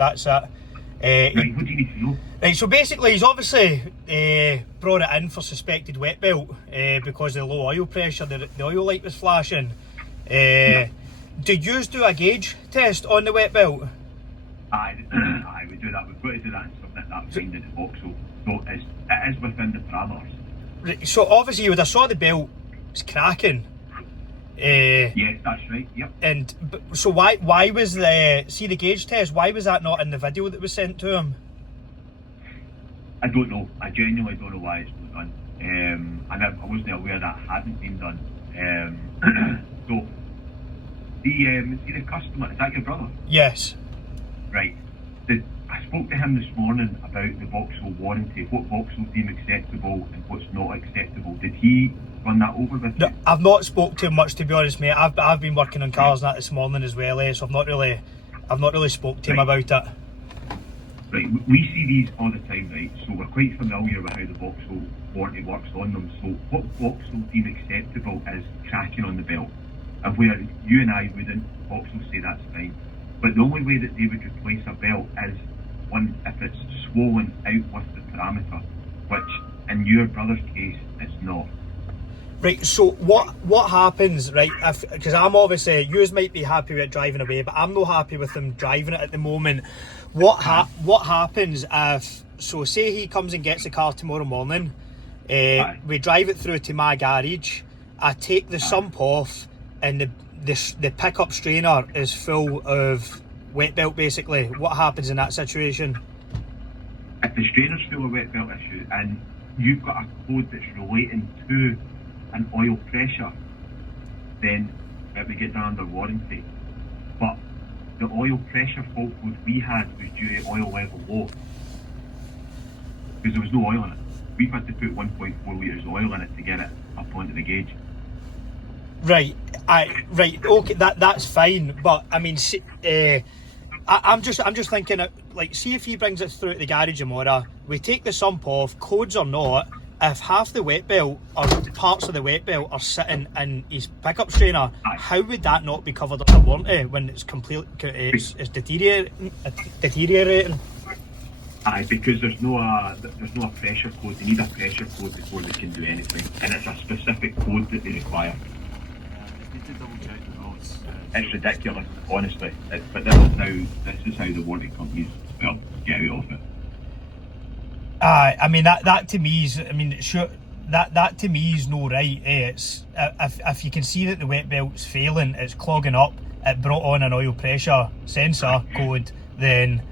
That's it. Right, what do you need to know? Right, so basically he's obviously brought it in for suspected wet belt because of the low oil pressure, the oil light was flashing. Did you do a gauge test on the wet belt? Aye, we do that. We've got to do that and submit that finding to Vauxhall. So it is within the parameters. Right, so obviously you would have saw the belt was cracking. Yes, that's right, yep. And so why was the gauge test, why was that not in the video that was sent to him? I don't know. I genuinely don't know why it's not done. And I wasn't aware that hadn't been done. So, see the customer, is that your brother? Yes. Right. I spoke to him this morning about the Vauxhall warranty, what Vauxhall deem acceptable and what's not acceptable. Did he run that over with you? No, I've not spoke to him much, to be honest, mate. I've been working on cars and that this morning as well, so I've not really spoke to him about it. Right, we see these all the time, right? So we're quite familiar with how the Vauxhall warranty works on them. So what Vauxhall deem acceptable is cracking on the belt. And where you and I wouldn't, Vauxhall say that's fine. But the only way that they would replace a belt is one if it's swollen out with the parameter, which in your brother's case it's not. Right, so what happens, right, because I'm obviously, yours might be happy with it driving away, but I'm not happy with him driving it at the moment. What happens if, so say he comes and gets the car tomorrow morning, we drive it through to my garage, I take the sump off, and the pickup strainer is full of wet belt basically. What happens in that situation? If the strainer's full of wet belt issue and you've got a code that's relating to an oil pressure, then it would get done under warranty. But the oil pressure fault code we had was due to oil level low, because there was no oil in it. We've had to put 1.4 litres oil in it to get it up onto the gauge. Right, okay, that's fine, but I mean, I'm just thinking, like, see if he brings it through to the garage tomorrow, we take the sump off, codes or not, if half the wet belt or parts of the wet belt are sitting in his pickup strainer, how would that not be covered under warranty when it's it's deteriorating? Aye, because there's no a pressure code. They need a pressure code before they can do anything, and it's a specific code that they require. It's ridiculous, honestly. But this is how the warranty companies, well, get out of it. I mean that to me is, I mean, sure, that to me is no right. It's if you can see that the wet belt's failing, it's clogging up, it brought on an oil pressure sensor code, then